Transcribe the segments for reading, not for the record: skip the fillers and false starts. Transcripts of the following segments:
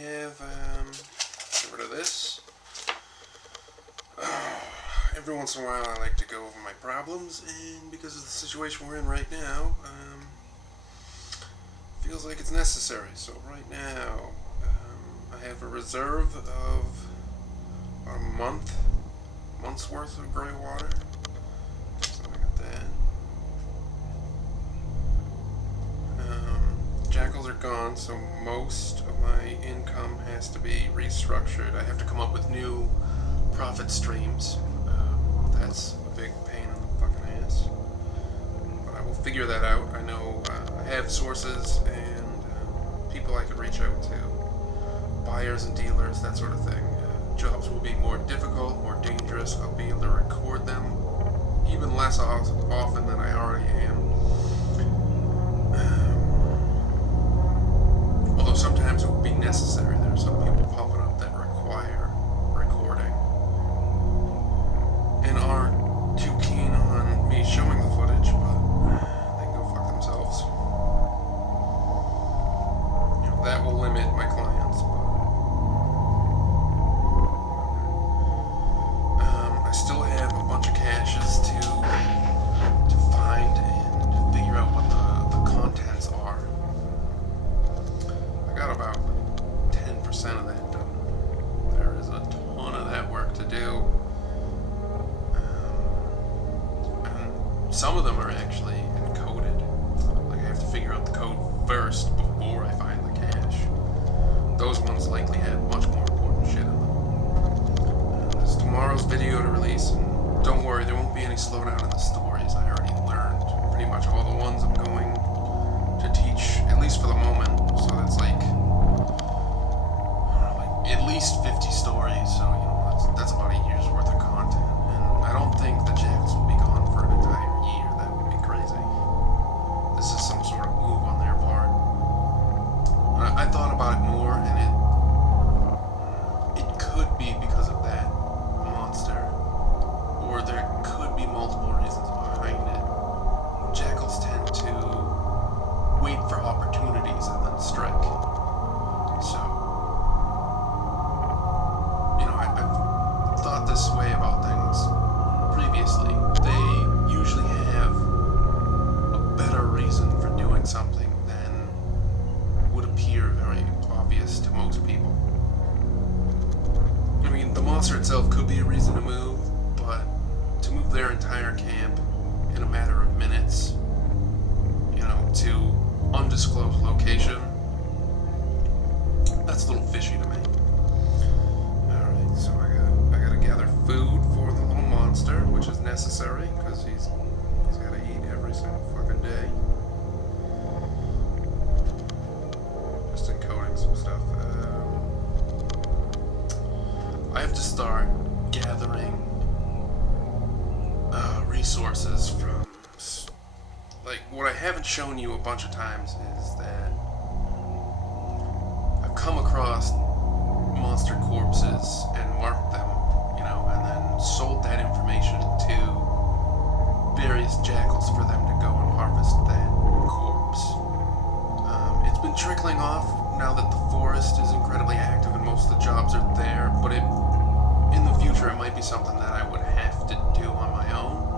have, get rid of this. Every once in a while I like to go over my problems, and because of the situation we're in right now, feels like it's necessary. So right now, I have a reserve of about a month's worth of gray water. So I got that. Jackals are gone, so most of my income has to be restructured. I have to come up with new profit streams. That's a big pain in the fucking ass. But I will figure that out. I know I have sources and people I could reach out to. Buyers and dealers, that sort of thing. Jobs will be more difficult, more dangerous. I'll be able to record them even less often than I already am. Although sometimes it will be necessary. There are some people popping up that require recording and aren't too keen on me showing the footage, but they can go fuck themselves. You know, that will limit my clients, but I still have a bunch of caches to find and figure out what the contents are. I got about 10% of that done. There is a ton of that work to do. And some of them are actually encoded. Like I have to figure out the code first before I find the cache. Those ones likely have much more important shit in them. There's tomorrow's video to release, and don't worry, there won't be any slowdown in the stories. I already learned pretty much all the ones I'm going to teach, at least for the moment. So that's like, I don't know, like at least 50 stories. So you know, that's about a year's worth of content. And I don't think the jackals will be gone for an entire year. That would be crazy. This is some sort of move on their part. I thought about it more, and it could be because of that monster, or there could be multiple reasons behind it. Jackals tend to wait for opportunities and then strike. So, you know, I've thought this way about things previously. They usually have a better reason for doing something than would appear very obvious to most people. I mean, the monster itself could be a reason to move, but to move their entire camp in a matter of minutes, you know, to undisclosed location, that's a little fishy to me. Alright, so I gotta gather food for the little monster, which is necessary, because he's gotta eat every single fucking day. Just encoding some stuff. I have to start gathering resources from, like, what I haven't shown you a bunch of times is that I've come across monster corpses and marked them, you know, and then sold that information to various jackals for them to go and harvest that corpse. It's been trickling off now that the forest is incredibly active and most of the jobs are there, but in the future it might be something that I would have to do on my own.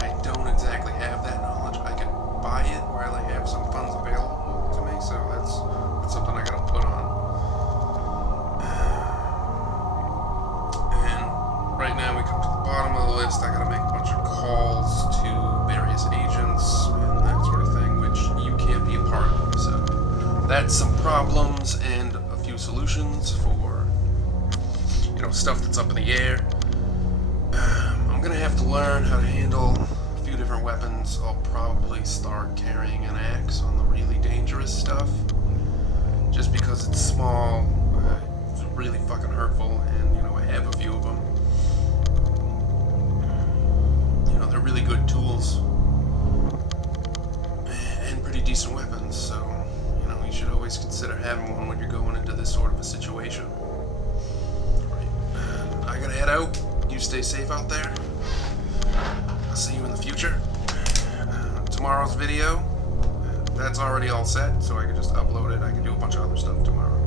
I don't exactly have that knowledge. I could buy it where I have some funds available to me, so that's something I gotta put on. And right now we come to the bottom of the list. I gotta make a bunch of calls to various agents and that sort of thing, which you can't be a part of. So that's some problems and a few solutions for, you know, stuff that's up in the air. I'm gonna have to learn how to handle a few different weapons. I'll probably start carrying an axe on the really dangerous stuff, just because it's small. It's really fucking hurtful, and you know, I have a few of them. You know, they're really good tools and pretty decent weapons, so you know, you should always consider having one when you're going into this sort of a situation. Right. I gotta head out. You stay safe out there. I'll see you in the future. Tomorrow's video, that's already all set, so I can just upload it. I can do a bunch of other stuff tomorrow.